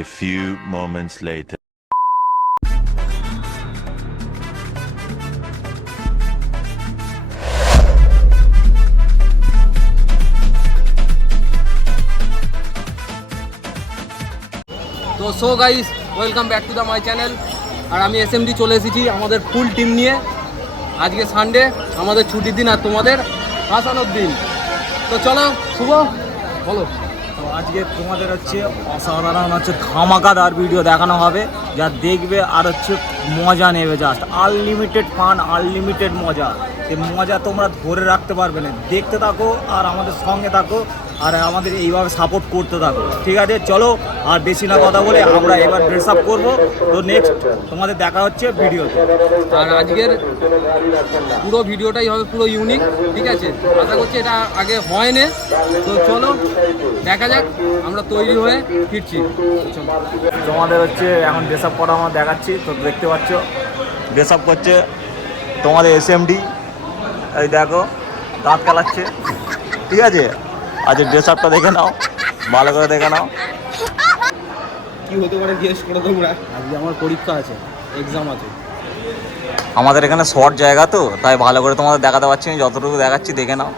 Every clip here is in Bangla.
A few moments later. তো so guys welcome back to the my channel আর আমি এসএমডি চলে এসেছি আমাদের ফুল টিম নিয়ে। আজকে সানডে আমাদের ছুটির দিন আর তোমাদের হাসানোর দিন। তো চলো, শুভ, বলো। আজকে তোমাদের হচ্ছে অসাধারণ হচ্ছে ধামাকাদার ভিডিও দেখানো হবে। যা দেখবে আর হচ্ছে মজা নেবে জাস্ট আনলিমিটেড ফান আনলিমিটেড মজা। সে মজা তোমরা ধরে রাখতে পারবে না। দেখতে থাকো আর আমাদের সঙ্গে থাকো। আর আমাদের এইভাবে সাপোর্ট করতে থাকো। ঠিক আছে? চলো আর বেশি না কথা বলে আমরা এবার ড্রেস আপ করব। তো নেক্সট তোমাদের দেখা হচ্ছে ভিডিওতে। আর আজকের পুরো ভিডিওটাই হবে পুরো ইউনিক ঠিক আছে? আশা করছি এটা আগে হয় না তো চলো দেখা যাক আমরা তৈরি হয়ে ফিরছি। তোমাদের হচ্ছে এখন ড্রেস আপ করা আমরা দেখাচ্ছি। তো দেখতে পাচ্ছ ড্রেস আপ করছে তোমাদের এস এসএমডি এই দেখো দাঁত কালাচ্ছে। ঠিক আছে? আজ ড্রেস আপটা দেখে নাও ভালো করে দেখে নাও। কি হতে পারে জিজ্ঞেস করো তোমরা? আজকে আমার পরীক্ষা আছে এক্সাম আছে। আমাদের এখানে শর্ট জায়গা তো তাই ভালো করে তোমাদের দেখাতে পারছি না যতটুকু দেখাচ্ছি দেখে নাও।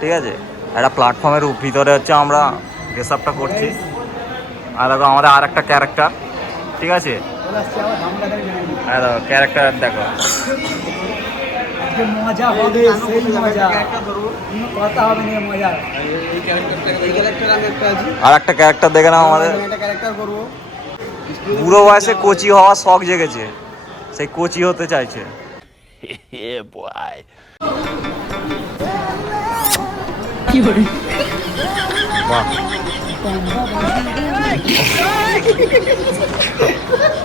ঠিক আছে? একটা প্ল্যাটফর্মের ভিতরে হচ্ছে আমরা ড্রেস আপটা করছি। আর দেখো আমাদের আর একটা ক্যারেক্টার ঠিক আছে? আর দেখো ক্যারেক্টার দেখো। মজা হবে সেই মজা? কোনো কথা হবে না মজা। আর একটা ক্যারেক্টার দেখে নাও আমাদের। একটা ক্যারেক্টার করব বুড়ো বয়সে কোচি হওয়ার শখ জেগেছে। সেই কোচি হতে চাইছে। boy. বাহ।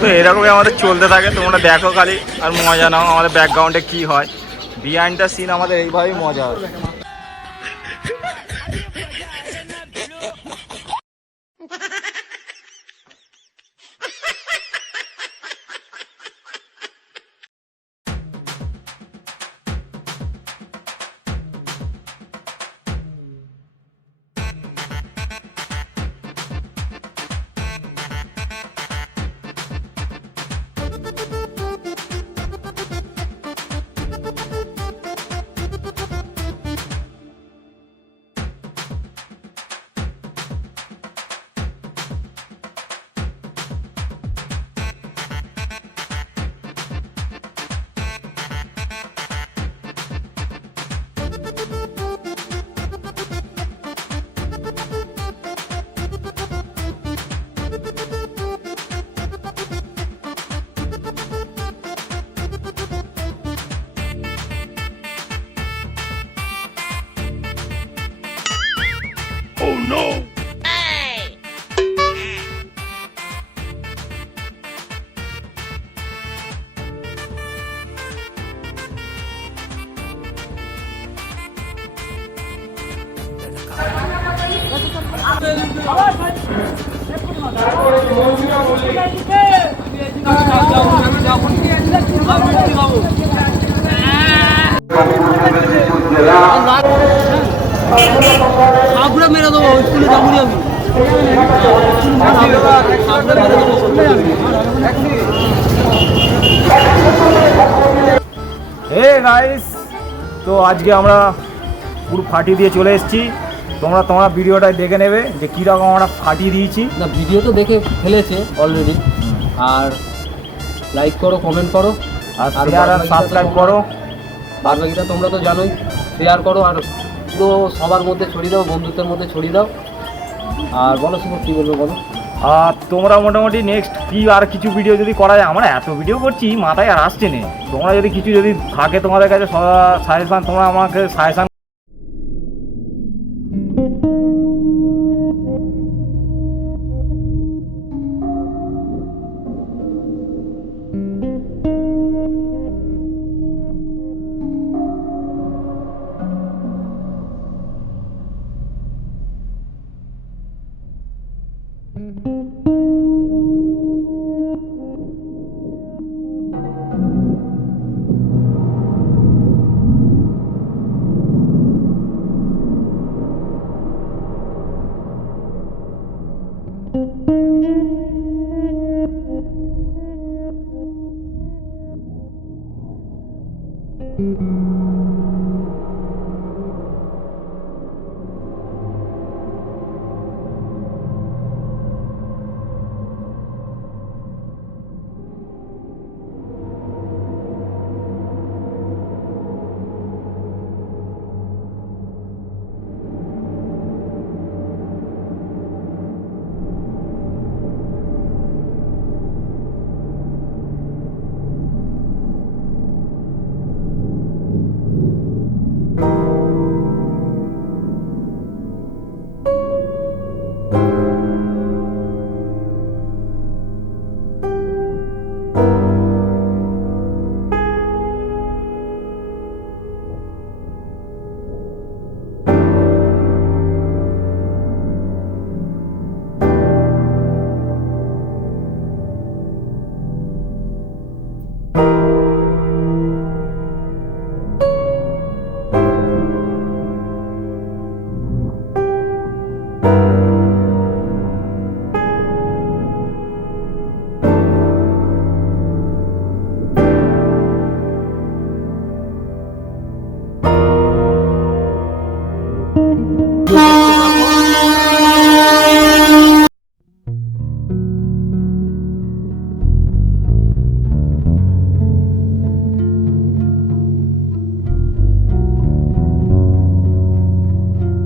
তো এরকমই আমাদের চলতে থাকে, তোমরা দেখো খালি আর মজা নাও আমাদের ব্যাকগ্রাউন্ডে কি হয়। বিহাইন্ড দ্য সিন আমাদের এইভাবেই মজা হয়। সাবুরা মেরে দেবো স্কুলে আমি মেরে দেবো স্কুলে যাবি হে গাইস তো আজকে আমরা পুরো ফাটিয়ে দিয়ে চলে এসেছি। তোমরা তোমরা ভিডিওটা দেখে নেবে যে কীরকম আমরা ফাটিয়ে দিয়েছি। না ভিডিও তো দেখে ফেলেছে অলরেডি আর লাইক করো কমেন্ট করো। আর আর শেয়ার আর সাবস্ক্রাইব করো। বাদ বাকিটা তোমরা তো জানোই। শেয়ার করো আর পুরো সবার মধ্যে ছড়িয়ে দাও, বন্ধুত্বের মধ্যে ছড়িয়ে দাও। আর বলো শুভ কী বলব বলো? আর তোমরা মোটামুটি নেক্সট কি আর কিছু ভিডিও যদি করা যায়? আমরা এত ভিডিও করছি, মাথায় আর আসছে না। তোমরা যদি কিছু যদি থাকে তোমাদের কাছে সাজেশান, তোমরা আমাকে সাজেশন Mm-hmm.